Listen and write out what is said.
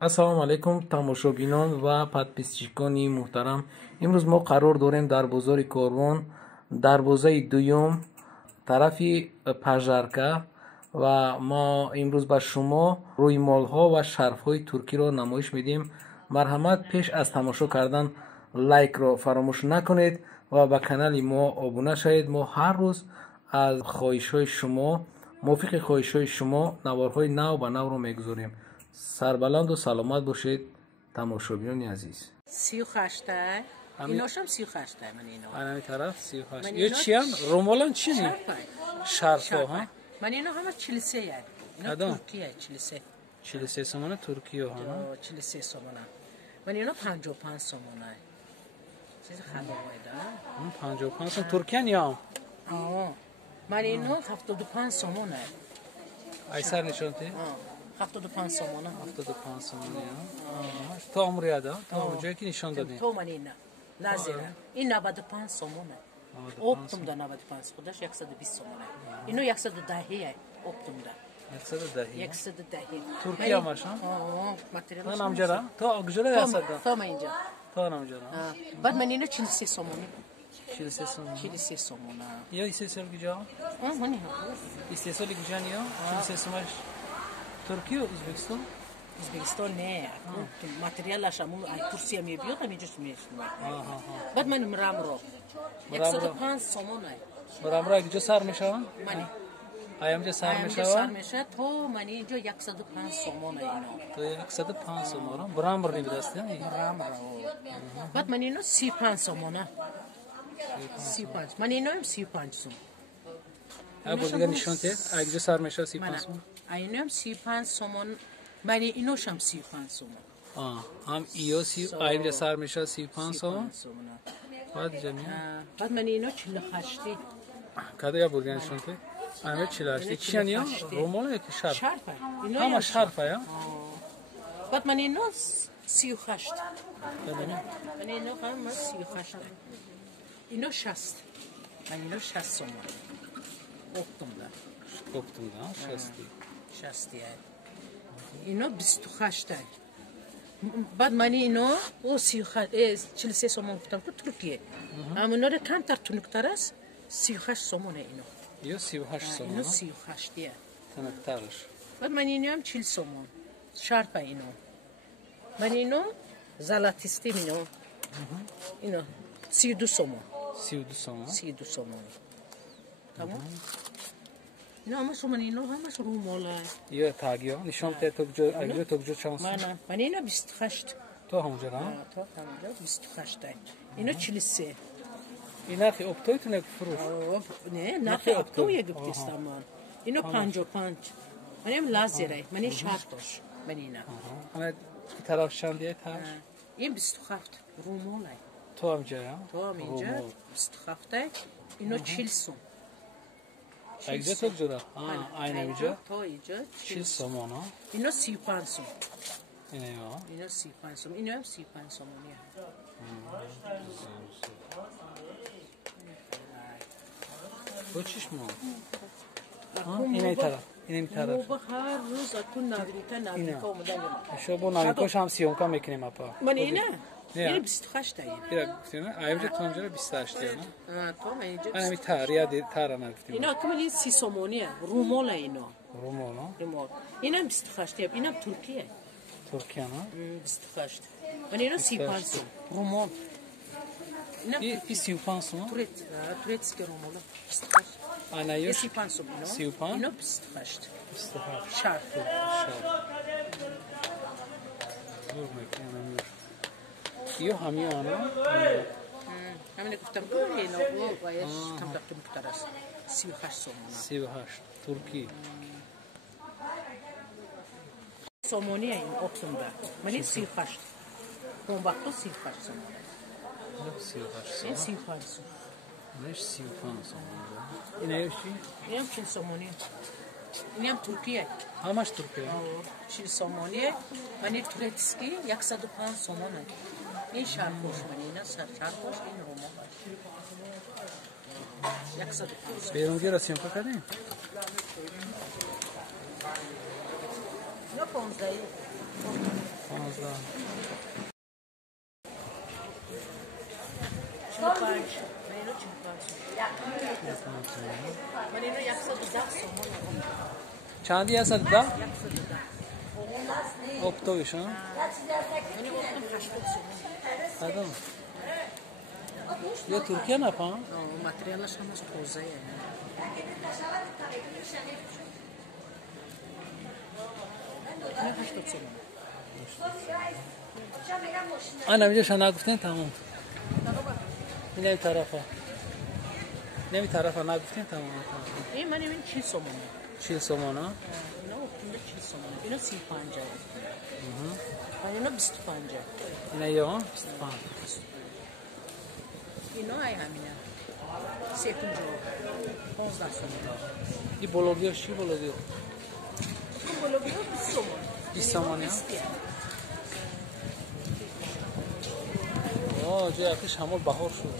ассалому алайкум тамошобинон ва подписчикони муҳтарам. Имрӯз мо қарор дорем дар бозори Корвон, дарвозаи дуюм, тарафи пажарка ва мо имрӯз ба шумо румолҳо ва шарфҳои туркиро намоиш медиҳем. Марҳамат, пеш аз тамошо кардан лайкро фаромӯш накунед ва ба канали мо обуна шавед. Мо ҳар рӯз аз хоҳишҳои шумо, мувофиқи хоҳишҳои шумо наворҳои нав ба навро мегузорем. Сарбаланду саломат бошед тамошобинони азиз. 38 ایناشم 38 من اینا. من طرف 38. یا چی هم رومولان چی نی؟ شرفا ها. من اینا همه چلیسه یعنی. اینا ترکیه چلیسه. چلیسه سومانه ترکیه ها. چلیسه سومانه. من اینا 55 سومانه. چیز خبره داره. 55 سوم ترکیه نیام. من اینا 75 سومانه. ایسر نشانته؟ 75 سومانه. 75 سومانه. تا عمریادا تا اونجایی که نشان دادین. تو من اینا لازمه. این 95 سومانه. اپتوم دا 95 خودش 120 سومانه. اینو 110 اپتوم دا. 110. 110. ترکیه ماشان؟ ماتریال. تا نامجرا؟ تا گجره 110. تا من اینجا. تا نامجرا. بعد من اینو 43 سومانه. 43 سومانه. 43 سومانه. یا استیسال کجا؟ منی ها. استیسال کجا نیا؟ 43 سومش. ترکیه و ازبکستان؟ ازبکستان نه. ماتریالش همون ترکیه میبیاد همینجاش میشنوه. بعد من مرام رو 105 سومانه. مرام رو اینجا سر میشه؟ منی. اینجا سر میشه؟ سر میشه تو من اینجا 105 سومانه اینا. تو 105 سومانه. مرام رو نمیدستی نه؟ مرام رو. بعد من اینو 35 سومانه. 35. من اینو هم 35 سوم. ابو دیگه نشون تید. اینجا سر میشه 35 سوم. اینو هم 35 سومن. من اینوش هم 35 سومن. هم ایو اینجا سر میشه 35 سومن. بعد جمعی. بعد من اینو 48. کدی یا بودی نشون تید. همه 48. چی نیا؟ رومال یا که شرف؟ شرفه. همه شرفه یا؟ بعد من اینو 38. من اینو هم 38. اینو 60. من اینو 60 سومن. اپتوم دا. اپتوم دا 60. اینو 28 بعد من اینو 43 سومن گفتم که ترکیه اما اینا رو کمتر تونکتر است 38 سومنه اینو یا 38 سومن اینو 38 تونکترش بعد من اینو هم 40 سومن شرپ اینو من اینو زلاتیستیم اینو 32 سومن 32 سومن تمام اینا همه سومن اینو همه روماله یا تاگیا نشان ته تو اگه تو جو چانس من اینا 28 تو همونجا نه تو همونجا 28 اینا 43 اینا خی اپتویتونه فروش نه نه خی اپتوی گفتم من اینو 55 منم لازره من شرطش من اینا اما طرف شاندیه تاش این 27 روماله تو همونجا تو همینجا 27 اینو 40 سوم اگه تو جدا این اینجا تو اینجا 40 سومن اینو 35 سوم اینو 35 سوم اینو هم 35 سومنیه تو چیش مون اینه طرف ما هر روز اکن ناگریکا اومدن شو با ناگریکاش هم سیونکا میکنیم اپا من اینه این 28 اینا گفتین اینجا تو اونجا 28 نه تو من اینجا من همین تاریا تارا نگفتیم اینا کاملا 30 سومنیه رومال اینا رومال اینم 28 اینم ترکیه نه 28 من اینا 35 سوم رومال این 35 سوم تورت که رومال 28 انا یو 35 سوم اینا 28 شرف یو همیانا همین گفتم که اینا باید کم تر است 38 سومن 38 ترکی سومنی این اپتوم دا من 38 اون وقت 38 سومن 38 سومن نش 35 سومن اینه چی اینم چه سومنی اینم ترکیه همش ترکیه چه سومنی من تورتسکی 105 سومن این شرفش من اینا شرفش این رومال 105 بیرونگی رسیم کردیم نه 15 چندی هست ده؟ اکتوبرش ها؟ کدوم؟ یا ترکیه نپا؟ ماتریالش هم از توزه آن اینجا شما نگفتین تمام. این طرفا. نمی طرفا نگفتین تمام. این من این 40 سومونه. 40 سومونه؟ اینا 40 سومونه. اینا 35. اینا 25. اینا یا 25. اینا ای همینه. 3 15 سومونه. این بلوگیاش چی بلوگیو؟ بلوگیو 20 سومونه. 20 سومونه؟ آه جای اکش همون بهار شد.